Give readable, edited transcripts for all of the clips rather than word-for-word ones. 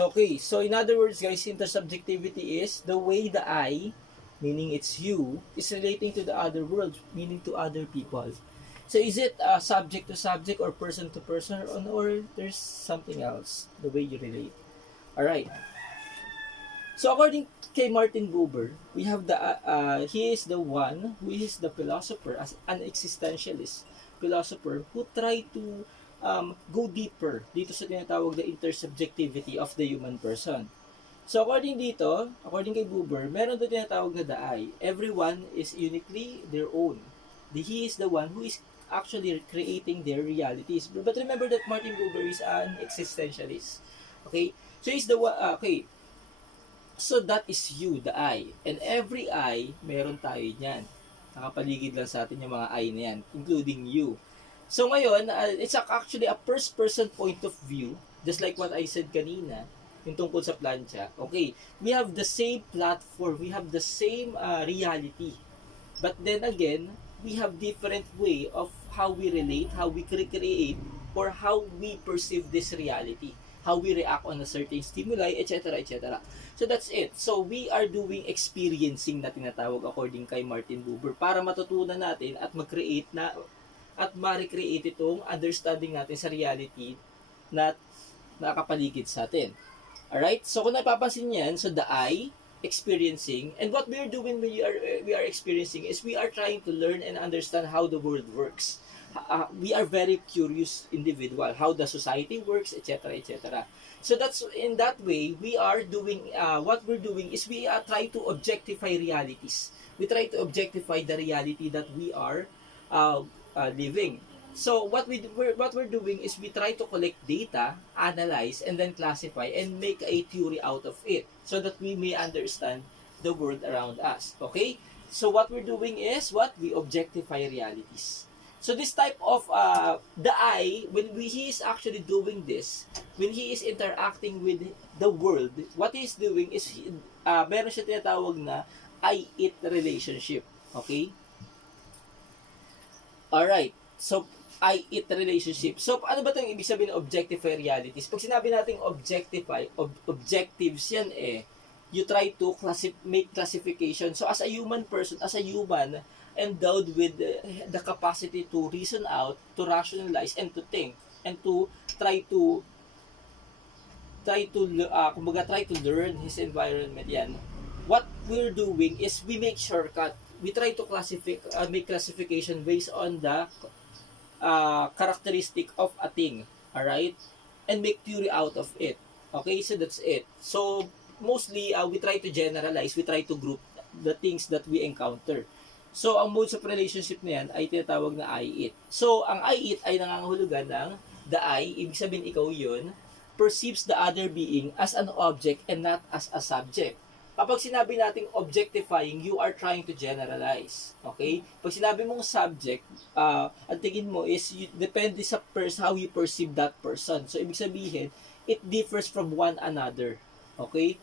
So, okay. So, in other words, guys, intersubjectivity is the way the I, meaning it's you, is relating to the other world, meaning to other people. So, is it subject to subject or person to person, or there's something else, the way you relate? All right. So, according kay Martin Buber, we have he is the one who is the philosopher, as an existentialist philosopher who try to go deeper dito sa tinatawag na intersubjectivity of the human person. So according kay Buber, meron doon tinatawag na the I. Everyone is uniquely their own. He is the one who is actually creating their realities. But remember that Martin Buber is an existentialist. Okay? So he's the one, okay. So that is you, the I. And every I, meron tayo niyan. Nakapaligid lang sa atin yung mga I na yan, including you. So ngayon, it's actually a first person point of view, just like what I said kanina, yung tungkol sa plancha. Okay, we have the same platform, we have the same reality. But then again, we have different way of how we relate, how we create, or how we perceive this reality, how we react on a certain stimuli, etc., etc. So that's it. So we are doing experiencing na tinatawag according kay Martin Buber para matutunan natin at mag-create na at ma-recreate itong understanding natin sa reality na nakapaligid sa atin. Alright? So kung napapansin niyan, so the I, experiencing, and what we are doing when we are experiencing is we are trying to learn and understand how the world works. We are very curious individual, how the society works, etc., etc. So that's in that way we are doing what we're doing is we try to objectify realities. We try to objectify the reality that we are living. So what we're doing is we try to collect data, analyze, and then classify and make a theory out of it so that we may understand the world around us. Okay? So what we're doing is what we objectify realities. So this type of the I, when he is actually doing this, when he is interacting with the world, what he is doing is meron siya tinatawag na I-it relationship. Okay? Alright. So I-it relationship. So ano ba itong ibig sabihin ng objectify realities? Pag sinabi natin objectify, objectives yan you try to make classification. So as a human person, as a human, endowed with the capacity to reason out, to rationalize, and to think, and to try to learn his environment yan. What we're doing is we make shortcut. We try to make classification based on the characteristic of a thing, alright? And make theory out of it. Okay, so that's it. So mostly we try to generalize, we try to group the things that we encounter. So, ang modes of relationship na yan ay tinatawag na I-it. So, ang I-it ay nangangahulugan ng the I, ibig sabihin ikaw yun, perceives the other being as an object and not as a subject. Kapag sinabi nating objectifying, you are trying to generalize. Okay? Pag sinabi mong subject, ang tingin mo is, depende sa how you perceive that person. So, ibig sabihin, it differs from one another. Okay?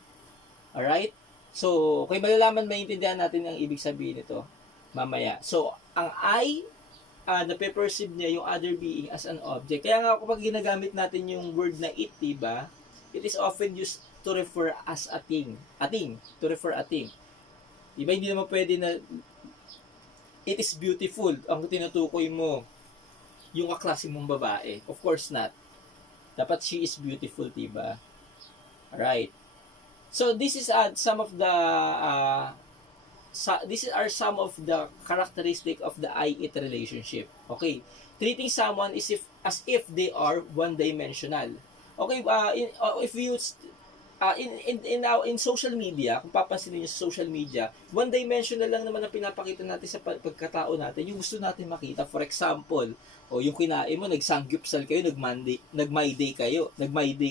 Alright? So, kung malalaman, maintindihan natin ang ibig sabihin nito mamaya. So, ang I, nape-perceive niya yung other being as an object. Kaya nga kapag ginagamit natin yung word na it, diba? It is often used to refer as a thing. A thing. To refer a thing. Diba? Hindi naman pwede na it is beautiful. Ang tinutukoy mo, yung kaklase mong babae. Of course not. Dapat she is beautiful, diba? Alright. So, this is some of the these are some of the characteristic of the I-it relationship. Okay, treating someone as if they are one-dimensional. Okay, if you in social media, kung papansinin niyo sa social media, one-dimensional lang naman ang pinapakita natin sa pagkatao natin, yung gusto natin makita. For example, yung kinain mo, nagsangyupsal kayo, nag-my day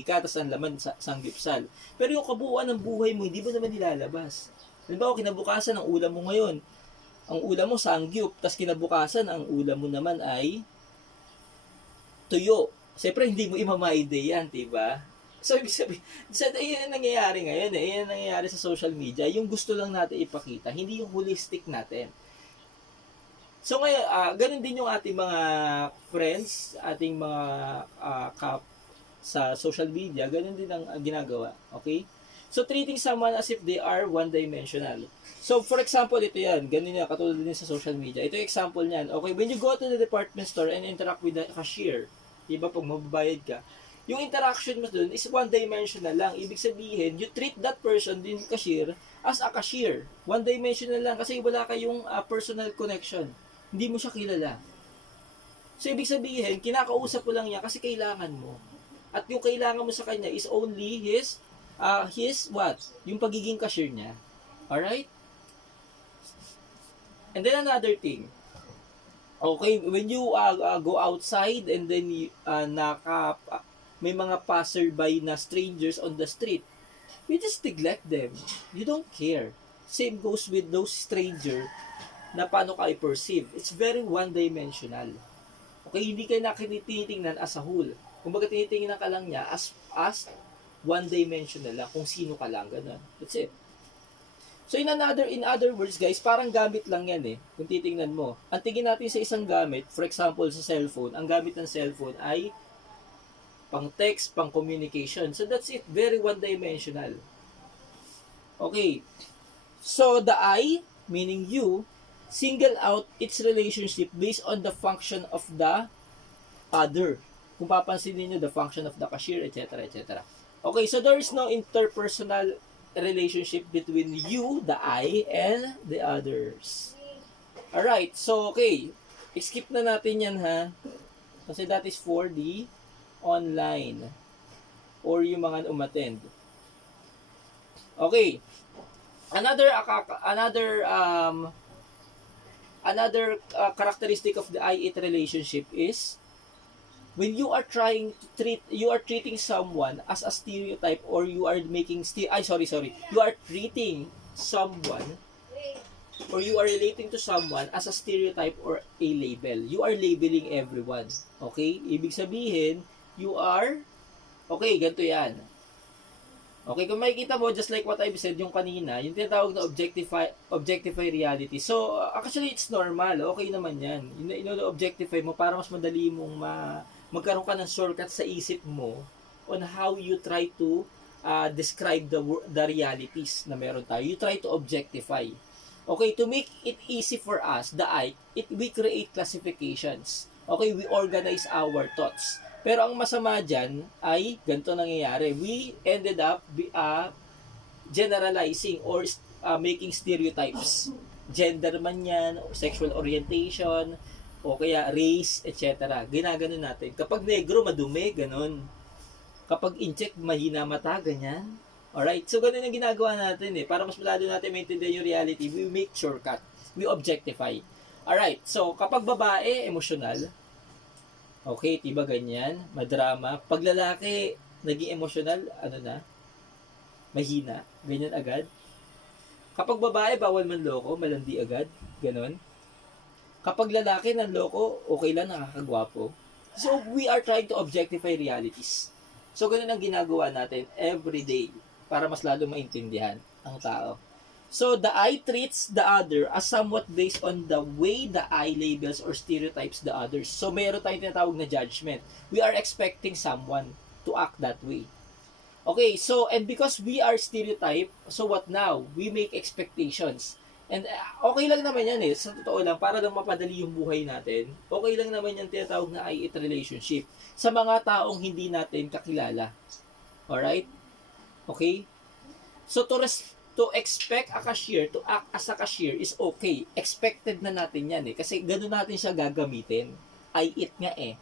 ka, tapos ang laman sangyupsal. Pero yung kabuuan ng buhay mo, hindi mo naman nilalabas. Halimbawa, kinabukasan ang ulam mo ngayon. Ang ulam mo sangyup, tas kinabukasan ang ulam mo naman ay tuyo. Siyempre, hindi mo imamaide yan, diba? So, ibig sabihin, yan ang nangyayari ngayon yan ang nangyayari sa social media. Yung gusto lang natin ipakita, hindi yung holistic natin. So, ngayon, ganun din yung ating mga friends, ating mga sa social media, ganun din ang ginagawa. Okay? So, treating someone as if they are one-dimensional. So, for example, ito yan. Ganun yan, katulad din sa social media. Ito yung example niyan. Okay, when you go to the department store and interact with the cashier, diba, pag mababayad ka, yung interaction mo dun is one-dimensional lang. Ibig sabihin, you treat that person, din cashier, as a cashier. One-dimensional lang kasi wala kayong personal connection. Hindi mo siya kilala. So, ibig sabihin, kinakausap mo lang niya kasi kailangan mo. At yung kailangan mo sa kanya is only his what? Yung pagiging cashier niya. Alright? And then another thing. Okay, when you go outside and then may mga passerby na strangers on the street, you just neglect them. You don't care. Same goes with those stranger na paano ka i-perceive. It's very one-dimensional. Okay, hindi ka na tinitingnan as a whole. Kumbaga tinitingnan ka lang niya as one-dimensional lang, kung sino ka lang, ganun. That's it. So in other words guys, parang gamit lang yan eh, kung titingnan mo. Ang tingin natin sa isang gamit, for example sa cellphone, ang gamit ng cellphone ay pang text, pang communication. So that's it, very one-dimensional. Okay. So the I, meaning you, single out its relationship based on the function of the other. Kung papansin niyo, the function of the cashier, etc., etc. Okay, so there is no interpersonal relationship between you, the I, and the others. Alright, so okay. Skip na natin yan ha. Kasi that is for the online or yung mga umattend. Okay. Another characteristic of the I-it relationship is when you are treating someone as a stereotype, or you are you are treating someone, or you are relating to someone as a stereotype or a label. You are labeling everyone. Okay? Ibig sabihin, okay, ganito yan. Okay, kung makikita mo, just like what I've said yung kanina, yung tinatawag na objectify reality. So, actually, it's normal. Okay naman yan. Ino-objectify mo para mas madali mong magkaroon ka ng shortcut sa isip mo on how you try to describe the realities na meron tayo. You try to objectify. Okay, to make it easy for us, we create classifications. Okay, we organize our thoughts. Pero ang masama dyan ay ganito nangyayari. We ended up generalizing or making stereotypes. Gender man yan, or sexual orientation, o kaya race, etc. Ginagano natin. Kapag negro, madumi, ganon. Kapag incheck, mahina mata, ganyan. Alright? So, ganun ang ginagawa natin eh. Para mas malalo natin maintindihan yung reality, we make shortcut. We objectify. Alright? So, kapag babae, emotional. Okay, diba ganyan? Madrama. Pag lalaki, naging emotional, mahina. Ganyan agad. Kapag babae, bawal manloko, malandi agad. Ganon. Kapag lalaki, nanloko, okay lang, nakakagwapo. So, we are trying to objectify realities. So, ganun ang ginagawa natin every day para mas lalo maintindihan ang tao. So, the I treats the other as somewhat based on the way the I labels or stereotypes the others. So, mayroon tayong tinatawag na judgment. We are expecting someone to act that way. Okay, so, and because we are stereotype, so what now? We make expectations. And okay lang naman yan eh, sa totoo lang, para lang mapadali yung buhay natin, okay lang naman yung tinatawag na I-it relationship sa mga taong hindi natin kakilala. Alright? Okay? So, to expect a cashier to act as a cashier is okay. Expected na natin yan eh. Kasi gano'n natin siya gagamitin. I-it nga eh.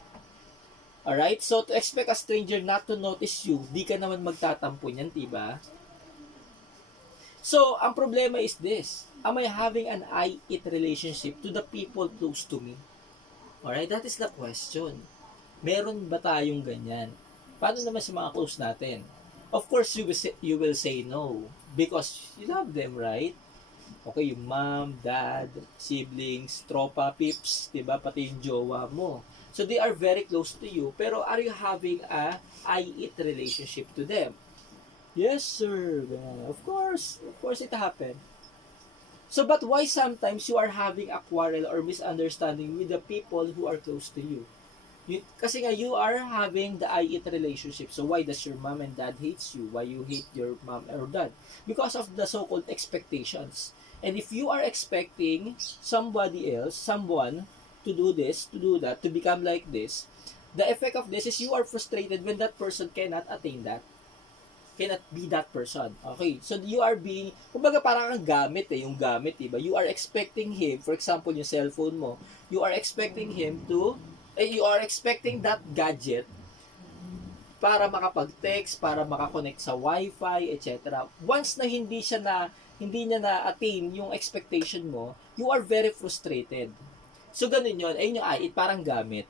Alright? So, to expect a stranger not to notice you, di ka naman magtatampo niyan, diba? So, ang problema is this. Am I having an I-it relationship to the people close to me? Alright? That is the question. Meron ba tayong ganyan? Paano naman sa mga close natin? Of course, you will say no. Because you love them, right? Okay, yung mom, dad, siblings, tropa, pips, diba? Pati yung jowa mo. So, they are very close to you. Pero are you having a I-it relationship to them? Yes, sir. Of course it happened. So, but why sometimes you are having a quarrel or misunderstanding with the people who are close to you? Kasi nga, you are having the I-it relationship. So, why does your mom and dad hates you? Why you hate your mom or dad? Because of the so-called expectations. And if you are expecting somebody else, someone, to do this, to do that, to become like this, the effect of this is you are frustrated when that person cannot attain that, cannot be that person. Okay? So, you are being, kumbaga parang kang gamit yung gamit, diba? You are expecting him, for example, yung cellphone mo, you are expecting him to, you are expecting that gadget para makapag-text, para makakonect sa Wi-Fi, etc. Once na hindi niya na-attain yung expectation mo, you are very frustrated. So, ganun yun. Ayun yung parang gamit.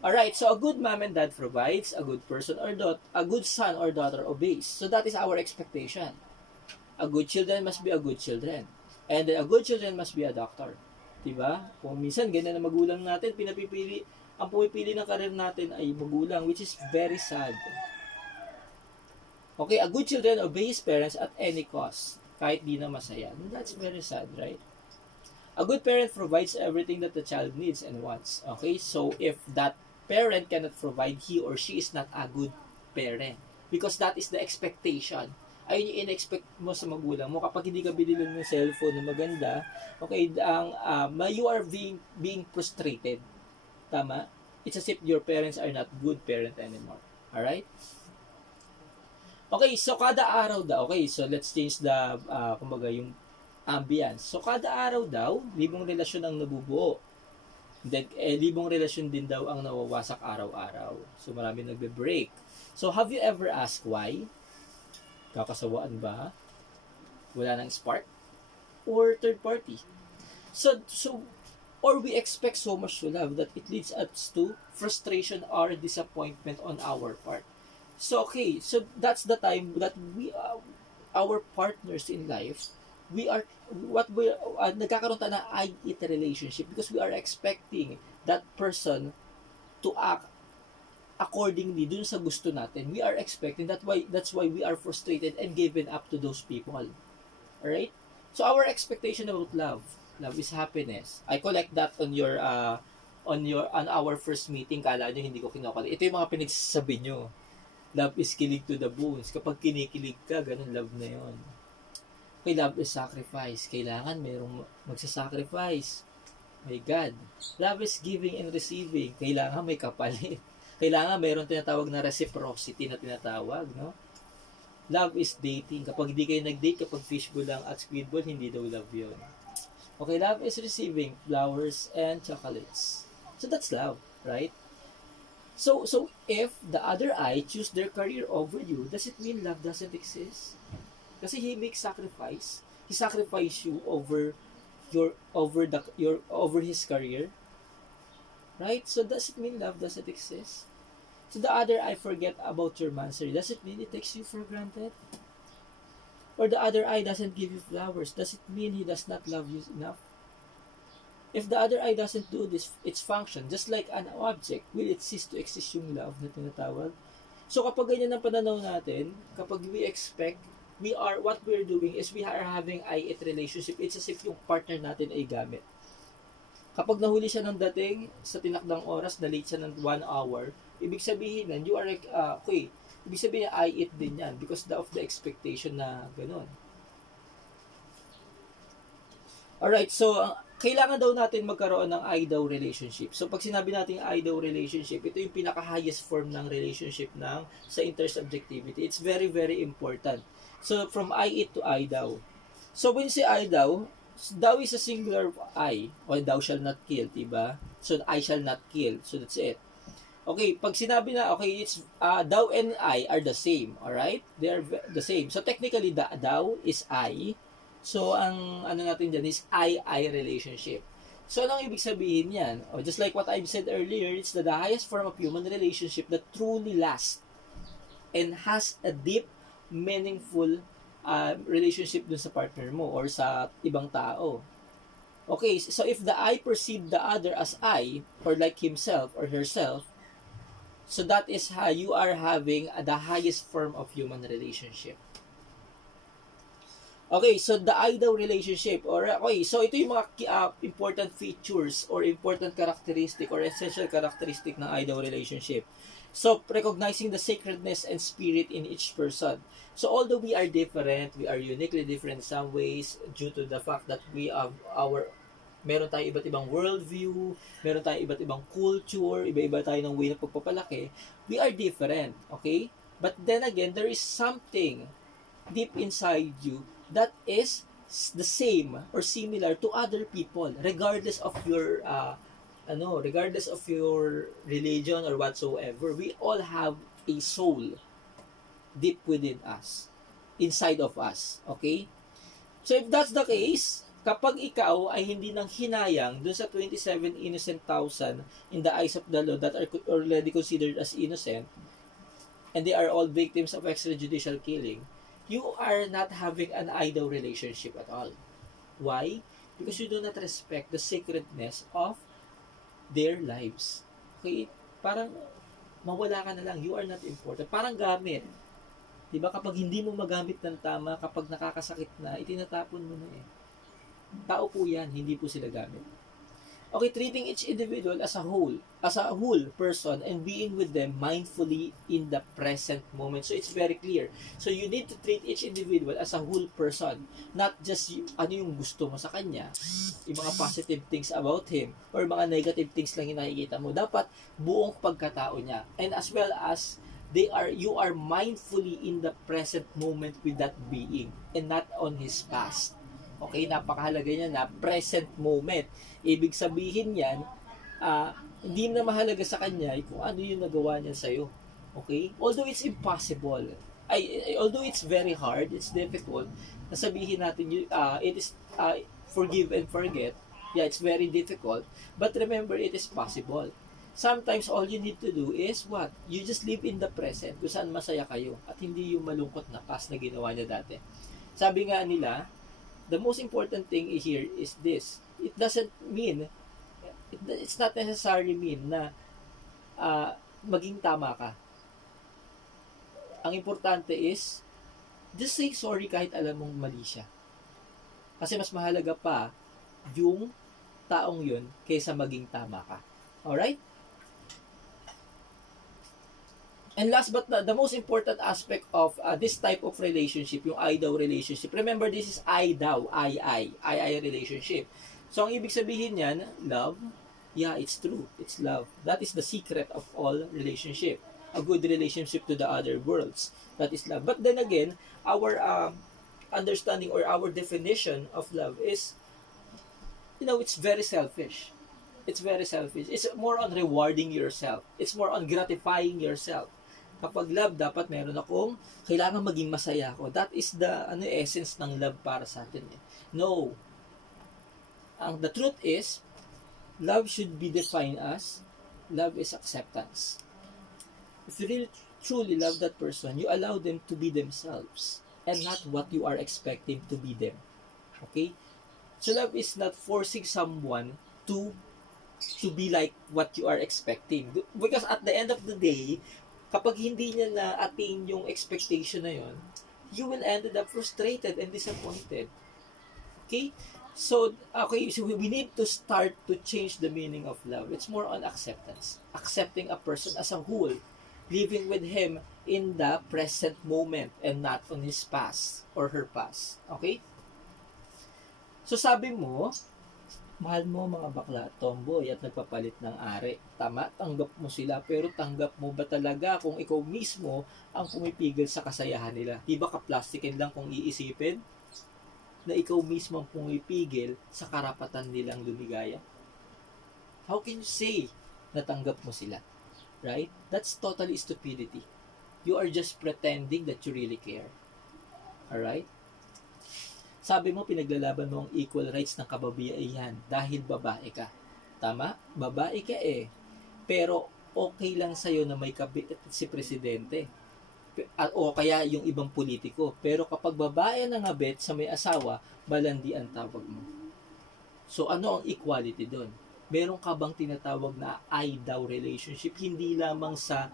Alright, so a good mom and dad provides, a good person or a good son or daughter obeys. So that is our expectation. A good children must be a good children. And a good children must be a doctor. Diba? Kung minsan, ganyan na magulang natin, ang pumipili ng karir natin ay magulang, which is very sad. Okay, a good children obeys parents at any cost, kahit di na masaya. That's very sad, right? A good parent provides everything that the child needs and wants. Okay, so if that parent cannot provide, he or she is not a good parent. Because that is the expectation. Ayun yung in-expect mo sa magulang mo. Kapag hindi ka binili ng cellphone na maganda, okay, you are being frustrated. Tama? It's as if your parents are not good parent anymore. Alright? Okay, so kada araw daw, okay, so let's change the, kumbaga, yung ambience. So, kada araw daw, libong relasyon ang nabubuo. Then, libong relasyon din daw ang nawawasak araw-araw. So, marami nagbe-break. So, have you ever asked why? Kakasawaan ba? Wala nang spark? Or third party? So, or we expect so much to love that it leads us to frustration or disappointment on our part. So, okay, so that's the time that our partners in life, nagkakaroon tayo ng I-it relationship because we are expecting that person to act accordingly dun sa gusto natin. We are expecting that's why we are frustrated and given up to those people. Alright? So our expectation about love is happiness. I collect that on our first meeting. Kala nyo hindi ko kinukulit. Ito yung mga pinagsasabi nyo. Love is kilig to the bones. Kapag kinikilig ka, ganun love na yon. Okay, love is sacrifice. Kailangan mayroong magsasacrifice. My God. Love is giving and receiving. Kailangan may kapalit. Kailangan mayroong tinatawag na reciprocity na tinatawag, no? Love is dating. Kapag hindi kayo nag-date, kapag fishbowl lang at squidball, hindi daw love yun. Okay, love is receiving flowers and chocolates. So that's love, right? So if the other I choose their career over you, does it mean love doesn't exist? Kasi he makes sacrifice. He sacrificed you over his career. Right? So does it mean love doesn't exist? So the other I forget about your mastery. Does it mean it takes you for granted? Or the other I doesn't give you flowers. Does it mean he does not love you enough? If the other I doesn't do this, its function, just like an object, will it cease to exist yung love na tinatawag? So kapag ganyan ang pananaw natin, kapag we expect, what we're doing is we are having I-it relationship. It's as if yung partner natin ay gamit. Kapag nahuli siya ng dating sa tinakdang oras, na late siya ng 1 hour, ibig sabihin nan, you are okay. Ibig sabihin I-it din yan because of the expectation na gano'n. Alright, so kailangan daw natin magkaroon ng I daw relationship. So pag sinabi natin I daw relationship, ito yung pinaka-highest form ng relationship sa intersubjectivity. It's very, very important. So from I-it to I daw. So when you say I daw is a singular I, or thou shall not kill, diba? So I shall not kill. So that's it. Okay, pag sinabi na, okay, it's thou and I are the same, alright? They are the same. So technically, thou is I. So ang ano natin dyan is I relationship. So anong ibig sabihin yan? Just like what I've said earlier, it's the highest form of human relationship that truly lasts and has a deep, meaningful relationship dun sa partner mo or sa ibang tao. Okay, so if the I perceive the other as I, or like himself or herself, so that is how you are having the highest form of human relationship. Okay, so the ideal relationship, or okay, so ito yung mga important features or important characteristic or essential characteristic ng ideal relationship. So, recognizing the sacredness and spirit in each person. So, although we are different, we are uniquely different in some ways due to the fact that we have meron tayong iba't ibang worldview, meron tayong iba't ibang culture, iba-iba tayo ng way ng pagpapalaki, we are different, okay? But then again, there is something deep inside you that is the same or similar to other people regardless of your regardless of your religion or whatsoever. We all have a soul deep within us, inside of us, okay? So if that's the case, kapag ikaw ay hindi nang hinayang dun sa 27 innocent thousand in the eyes of the law that are already considered as innocent, and they are all victims of extrajudicial killing, you are not having an ideal relationship at all. Why? Because you do not respect the sacredness of their lives. Okay? Parang mawala ka na lang. You are not important. Parang gamit. Diba? Kapag hindi mo magamit ng tama, kapag nakakasakit na, itinatapon mo na eh. Tao po yan, hindi po sila gamit. Okay, treating each individual as a whole person, and being with them mindfully in the present moment. So it's very clear. So you need to treat each individual as a whole person, not just ano yung gusto mo sa kanya, yung mga positive things about him, or mga negative things lang yung nakikita mo. Dapat buong pagkatao niya. And as well as you are mindfully in the present moment with that being, and not on his past. Okay, napakahalaga niya na present moment. Ibig sabihin yan, hindi na mahalaga sa kanya kung ano yung nagawa niya sa'yo. Okay? Although it's impossible, although it's very hard, it's difficult, nasabihin natin, it is forgive and forget. Yeah, it's very difficult. But remember, it is possible. Sometimes all you need to do is what? You just live in the present kung saan masaya kayo at hindi yung malungkot na past na ginawa niya dati. Sabi nga nila, the most important thing here is this. It doesn't mean, it's not necessarily mean na maging tama ka. Ang importante is, just say sorry kahit alam mong mali siya. Kasi mas mahalaga pa yung taong yun kaysa maging tama ka. Alright? And last but the most important aspect of this type of relationship, yung I-thou relationship. Remember, this is I-thou, I relationship. So, ang ibig sabihin niyan, love, yeah, it's true. It's love. That is the secret of all relationship. A good relationship to the other worlds. That is love. But then again, our understanding or our definition of love is, it's very selfish. It's very selfish. It's more on rewarding yourself. It's more on gratifying yourself. Kapag love, dapat meron akong, kailangan maging masaya ako. That is the essence ng love para sa atin. No. The truth is, love should be defined as, love is acceptance. If you really truly love that person, you allow them to be themselves and not what you are expecting to be them. Okay? So love is not forcing someone to be like what you are expecting. Because at the end of the day, kapag hindi niya na-attain yung expectation na yon, you will end up frustrated and disappointed. Okay? So we need to start to change the meaning of love. It's more on acceptance. Accepting a person as a whole. Living with him in the present moment and not on his past or her past. Okay? So sabi mo, mahal mo mga bakla, tomboy at nagpapalit ng ari. Tama, tanggap mo sila, pero tanggap mo ba talaga kung ikaw mismo ang pumipigil sa kasayahan nila? Di ba ka-plastikin lang kung iisipin na ikaw mismo ang pumipigil sa karapatan nilang lumigaya? How can you say na tanggap mo sila? Right? That's totally stupidity. You are just pretending that you really care. Alright? Sabi mo, pinaglalaban mo ang equal rights ng kababaihan dahil babae ka. Tama? Babae ka eh. Pero okay lang sa'yo na may kabit si presidente. O kaya yung ibang politiko. Pero kapag babae na ngabit sa may asawa, balandi ang tawag mo. So ano ang equality doon? Meron ka bang tinatawag na I-thou relationship? Hindi lamang sa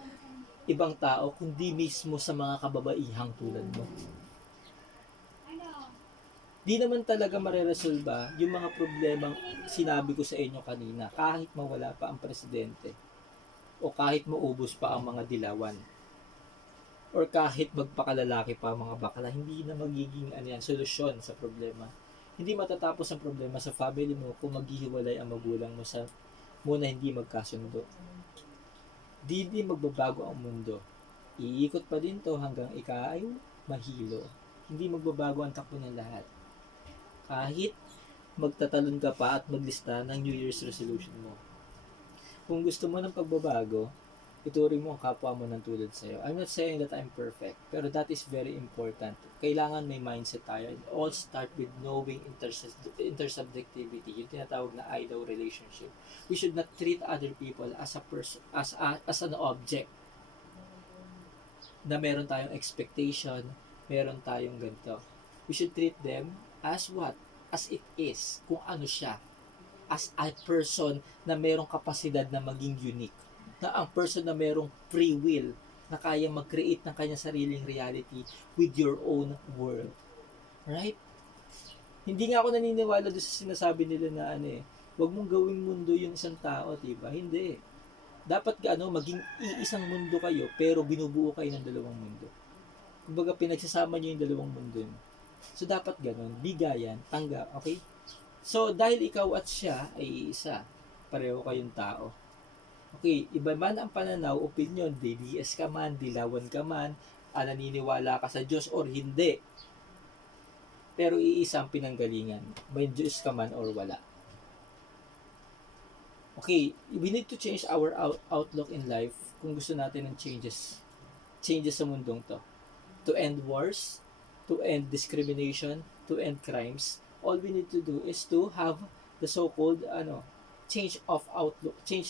ibang tao, kundi mismo sa mga kababaihang tulad mo. Di naman talaga mareresolba yung mga problemang sinabi ko sa inyo kanina kahit mawala pa ang presidente o kahit maubos pa ang mga dilawan or kahit magpakalalaki pa ang mga bakla, hindi na magiging solusyon sa problema. Hindi matatapos ang problema sa family mo kung maghihiwalay ang magulang mo sa muna hindi magkasundo. Di magbabago ang mundo. Iikot pa din to hanggang ika ay mahilo. Hindi magbabago ang takbo ng lahat. Kahit magtatalon ka pa at maglista ng New Year's resolution mo. Kung gusto mo ng pagbabago, ituring mo ang kapwa mo ng tulad sa'yo. I'm not saying that I'm perfect, pero that is very important. Kailangan may mindset tayo. It all start with knowing intersubjectivity, yung tinatawag na idol relationship. We should not treat other people as a person, as an object na meron tayong expectation, meron tayong ganito. We should treat them as what? As it is, kung ano siya. As a person na merong kapasidad na maging unique. Na ang person na merong free will, na kayang mag-create ng kanyang sariling reality with your own world. Right? Hindi nga ako naniniwala doon sa sinasabi nila na wag mong gawing mundo yung isang tao, diba? Hindi. Dapat maging iisang mundo kayo, pero binubuo kayo ng dalawang mundo. Kumbaga, pinagsasama nyo yung dalawang mundo. So, dapat ganun. Bigayan, tanggap, okay? So, dahil ikaw at siya ay isa, pareho kayong tao. Okay, iba man ang pananaw, opinion, DDS ka man, dilawan ka man, naniniwala ka sa Diyos or hindi. Pero iisang pinanggalingan, may Diyos ka man or wala. Okay, we need to change our outlook in life kung gusto natin ng changes sa mundong to. To end wars, to end discrimination, to end crimes, all we need to do is to have the so-called change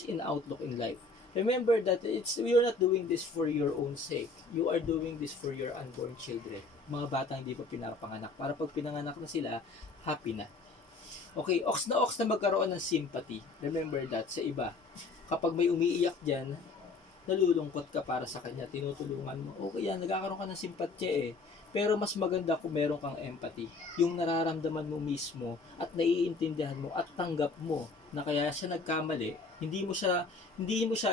in outlook in life. Remember that you're not doing this for your own sake. You are doing this for your unborn children. Mga batang hindi pa pinapanganak. Para pag pinanganak na sila, happy na. Okay, ox na magkaroon ng sympathy. Remember that sa iba. Kapag may umiiyak dyan, nalulungkot ka para sa kanya, tinutulungan mo. Okay yan, nagkakaroon ka ng simpatya Pero mas maganda kung meron kang empathy. Yung nararamdaman mo mismo at naiintindihan mo at tanggap mo na kaya siya nagkamali, hindi mo siya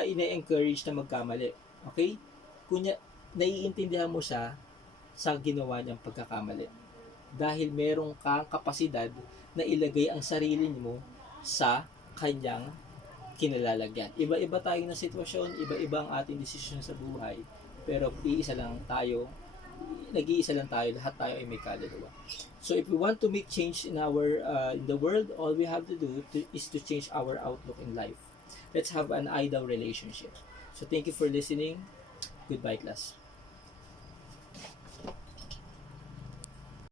ine-encourage na magkamali. Okay? Kunya naiintindihan mo siya sa ginawa niyang pagkakamali. Dahil merong kang kapasidad na ilagay ang sarili mo sa kanyang kinalalagyan. Iba-iba tayo ng sitwasyon, iba-iba ang ating desisyon sa buhay, pero nag-iisa lang tayo, lahat tayo ay may kaluluwa. So if we want to make change in the world, all we have to do is to change our outlook in life. Let's have an ideal relationship. So thank you for listening. Goodbye, class.